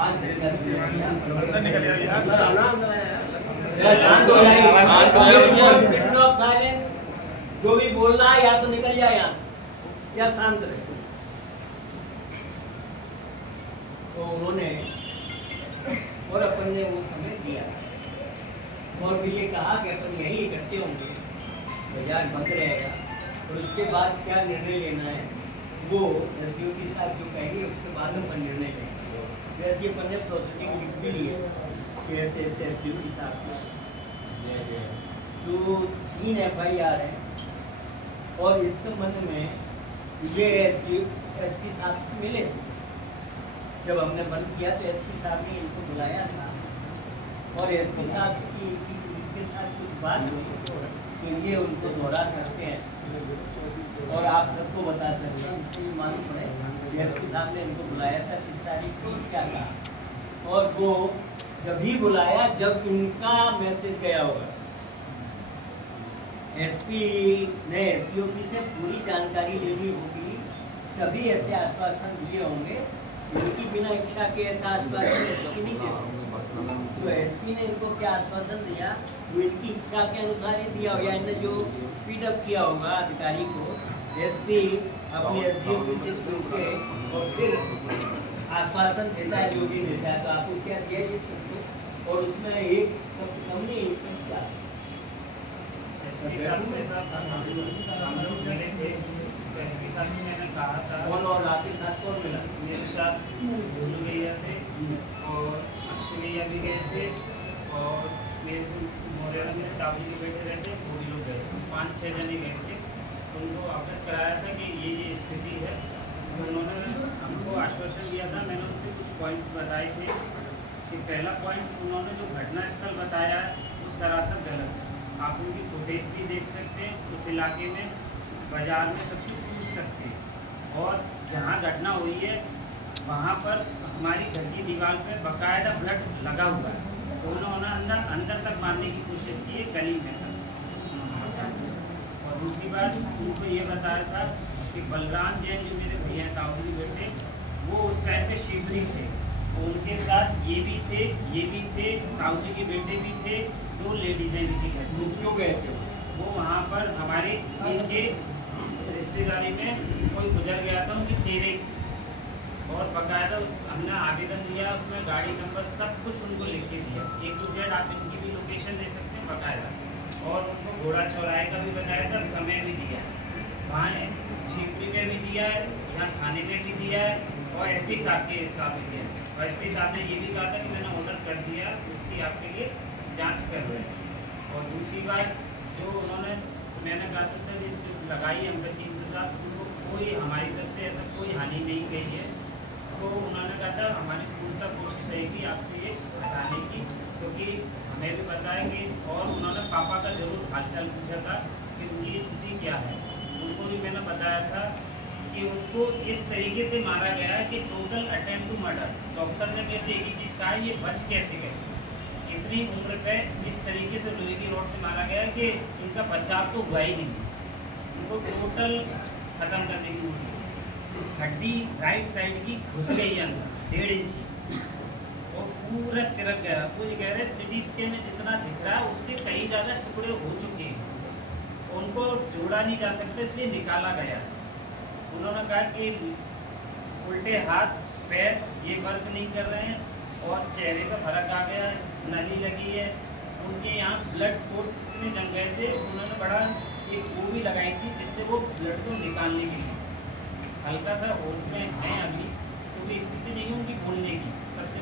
अंदर निकल गया साइलेंस। जो भी बोल रहा है या तो निकल जाए यहाँ या शांत रहे। तो उन्होंने और अपन ने वो समय दिया और भी ये कहा कि अपन यहीं इकट्ठे होंगे, बाजार बंद रहेगा और उसके बाद क्या निर्णय लेना है वो एसडीओ के साथ जो कहेंगे उसके बाद अपन निर्णय लेंगे। वैसे अपन ने प्रोसीडिंग लिख भी ली है कि ऐसे ऐसे एसडीओ के साथ जो 3 FIR है और इस संबंध में ये एसपी साहब से मिले। जब हमने बंद किया तो एसपी साहब ने इनको बुलाया था और एसपी साहब की इनके साथ कुछ बात हुई तो ये उनको दोहरा सकते हैं और आप सबको बता सकते हैं। इसलिए मालूम पड़े एसपी साहब ने इनको बुलाया था किस तारीख को क्या था और वो जब ही बुलाया जब इनका मैसेज गया होगा। एसपी ने एसडीओ से पूरी जानकारी लेनी होगी तभी ऐसे आश्वासन दिए होंगे। इनकी बिना इच्छा के ऐसा आश्वासन एसपी नहीं देते। तो एसपी ने इनको क्या आश्वासन दिया वो इनकी इच्छा के अनुसार ही दिया होगा। इन्होंने जो फीडअप किया होगा अधिकारी को एसपी अपने एसडीओ से पूछ के और फिर आश्वासन देता है जो भी देता है। तो आपको क्या दिया ये सबको और उसमें एक शब्द कम नहीं एक शब्द क्या एसपी साहब ने मैंने कहा था कौन और आपके साथ कौन मिला? मेरे साथ भोलू भैया थे और अक्षय भैया भी गए थे और मेरे मोरिया में ताबी के बैठे रहे थे। पूरी लोग गए थे 5-6 जने गए थे। उनको अवगत कराया था कि ये स्थिति है। उन्होंने हमको आश्वासन दिया था। मैंने उनसे कुछ पॉइंट्स बताए थे कि पहला पॉइंट उन्होंने जो घटनास्थल बताया वो सरासर गलत है। आप उनकी फुटेज भी देख सकते हैं। उस इलाके में बाजार में सबसे पूछ सकते हैं और जहाँ घटना हुई है वहाँ पर हमारी घर की दीवार पे बाकायदा ब्लड लगा हुआ है। तो उन्होंने अंदर तक मारने की कोशिश की है गली में। और दूसरी बात उनको ये बताया था कि बलराम जैन जो मेरे भैया ताऊ बेटे वो उस टाइम पे शिवरी थे। तो उनके साथ ये भी थे ताऊ जी के बेटे भी थे 2 लेडीजें भी थी। क्यों गए थे वो वहाँ पर हमारे इनके रिश्तेदारी में कोई गुजर गया था उनकी तेरे और बाकायदा उस हमने आवेदन दिया। उसमें गाड़ी नंबर सब कुछ उनको लिख के दिया A to Z। आप इनकी भी लोकेशन दे सकते हैं बाकायदा। और उनको घोड़ा चौराहे का भी बताया था, समय भी दिया वहाँ शिवपुरी में भी दिया है, यहाँ थाने में भी दिया है और एसपी साहब के साथ भी दिया है। और एसपी साहब ने ये भी कहा था कि मैंने ऑर्डर कर दिया उसकी आपके लिए जाँच कर रहे हैं। और दूसरी बात जो उन्होंने मैंने कहा था सर ये जो लगाई है 30,000 उनको कोई हमारी तरफ से ऐसा कोई हानि नहीं गई है। तो उन्होंने कहा था हमारी पूरी कोशिश रहेगी आपसे ये हटाने की क्योंकि हमें भी पता है कि और उन्होंने पापा का जरूर हालचाल पूछा था कि उनकी स्थिति क्या है। उनको भी मैंने बताया था कि उनको इस तरीके से मारा गया है कि total attempt to murder. Doctor ने मेरे से एक ही चीज़ कहा ये बच कैसे गए। इतनी उम्र पे इस तरीके से लोहे की रॉड से मारा गया है कि इनका बचाव तो हुआ ही नहीं। उनको टोटल खत्म करने की उम्र हड्डी राइट साइड की घुस गई अंदर 1.5 इंची और पूरा तिरक गया। वो ये कह रहे हैं सिटी स्कैन में जितना दिख रहा है उससे कहीं ज़्यादा टुकड़े हो चुके हैं। उनको जोड़ा नहीं जा सकता इसलिए निकाला गया। उन्होंने कहा कि उल्टे हाथ पैर ये वर्क नहीं कर रहे हैं और चेहरे का फर्क आ गया है, नली लगी है। उनके यहाँ ब्लड कोट में जम गए थे। उन्होंने बड़ा एक वो भी लगाई थी जिससे वो ब्लड को निकालने के लिए हल्का सा होश में है अभी। तो स्थिति नहीं उनकी बोलने की। सबसे